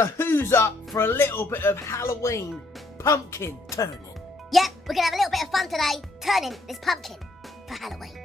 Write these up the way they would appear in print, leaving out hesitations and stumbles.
So who's up for a little bit of Halloween pumpkin turning? Yep, we're going to have a little bit of fun today, turning this pumpkin for Halloween.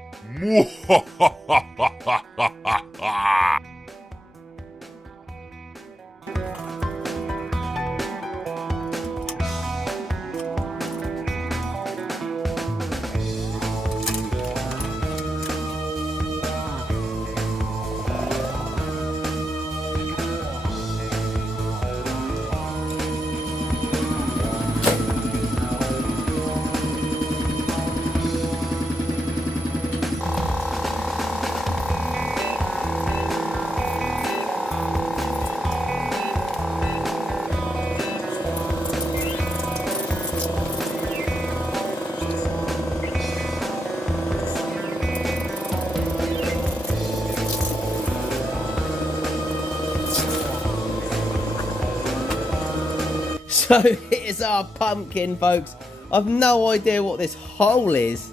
So here's our pumpkin, folks. I've no idea what this hole is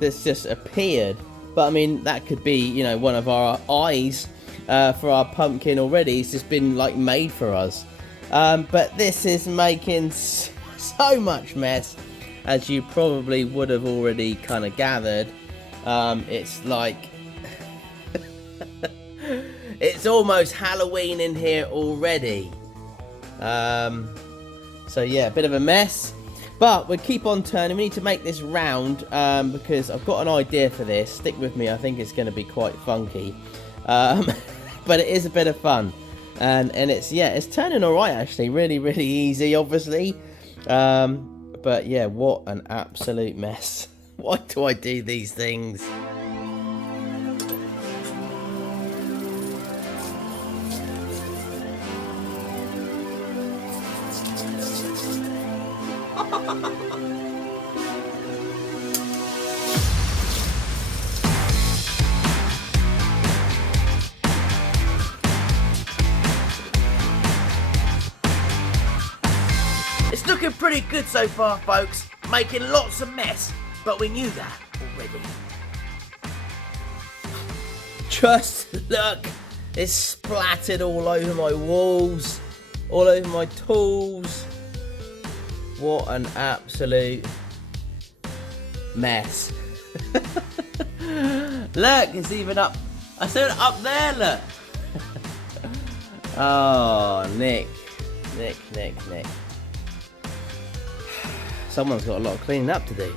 that's just appeared. But I mean, that could be, you know, one of our eyes for our pumpkin already. It's just been like made for us. But this is making so much mess, as you probably would have already kind of gathered. It's like it's almost Halloween in here already. So yeah, a bit of a mess, but we'll keep on turning. We need to make this round because I've got an idea for this. Stick with me, I think it's going to be quite funky, but it is a bit of fun, and it's turning all right actually, really easy, obviously, but yeah, what an absolute mess. Why do I do these things? It's looking pretty good so far, folks. Making lots of mess, but we knew that already. Just look, it's splattered all over my walls, all over my tools. What an absolute mess. Look, it's even up. I said up there, look. Oh, Nick. Someone's got a lot of cleaning up to do.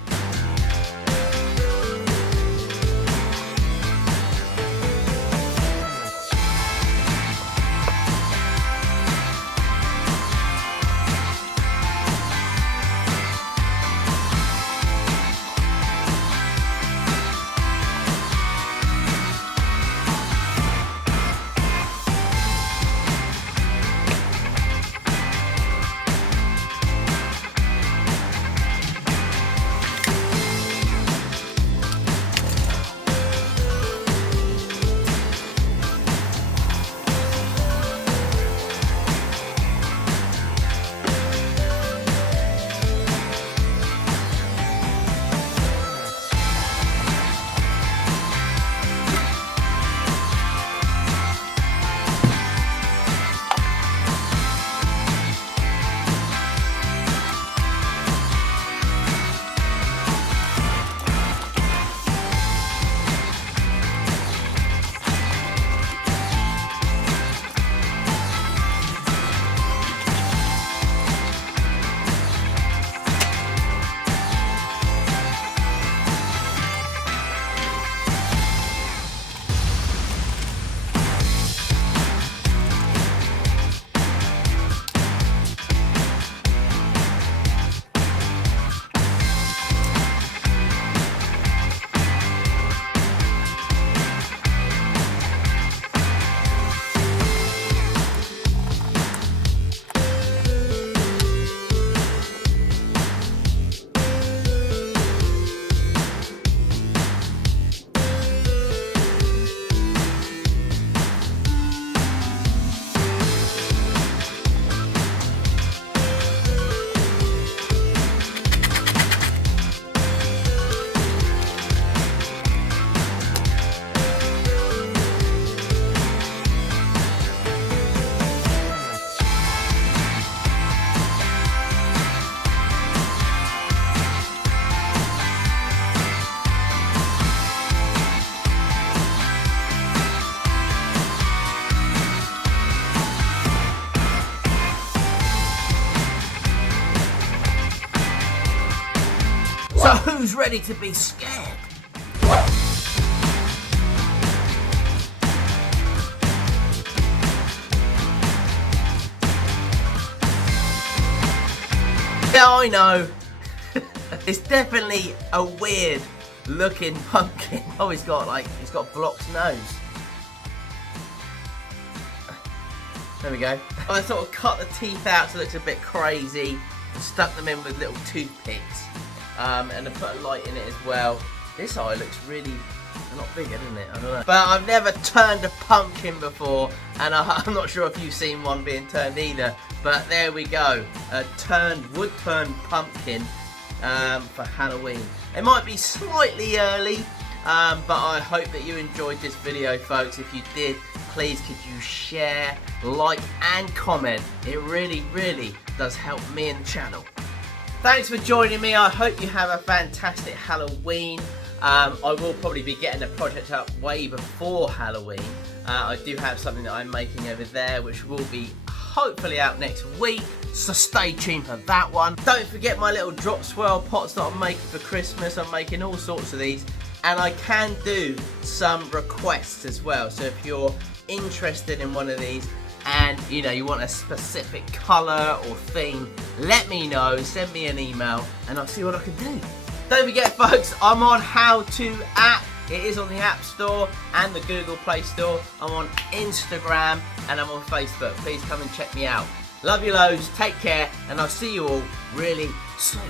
So who's ready to be scared? Yeah, I know. It's definitely a weird looking pumpkin. Oh, he's got a blocked nose. There we go. I sort of cut the teeth out so it looks a bit crazy and stuck them in with little toothpicks. And I put a light in it as well. This eye looks really a lot bigger, doesn't it? I don't know. But I've never turned a pumpkin before, and I'm not sure if you've seen one being turned either. But there we go, a wood-turned pumpkin for Halloween. It might be slightly early, but I hope that you enjoyed this video, folks. If you did, please could you share, like and comment. It really, really does help me and the channel. Thanks for joining me. I hope you have a fantastic Halloween. I will probably be getting the project up way before Halloween. I do have something that I'm making over there which will be hopefully out next week, so stay tuned for that one. Don't forget my little drop swirl pots that I'm making for Christmas. I'm making all sorts of these, and I can do some requests as well. So if you're interested in one of these and you want a specific colour or theme, let me know, send me an email and I'll see what I can do. Don't forget, folks, I'm on How To app. It is on the App Store and the Google Play Store. I'm on Instagram and I'm on Facebook. Please come and check me out. Love you loads, take care, and I'll see you all really soon.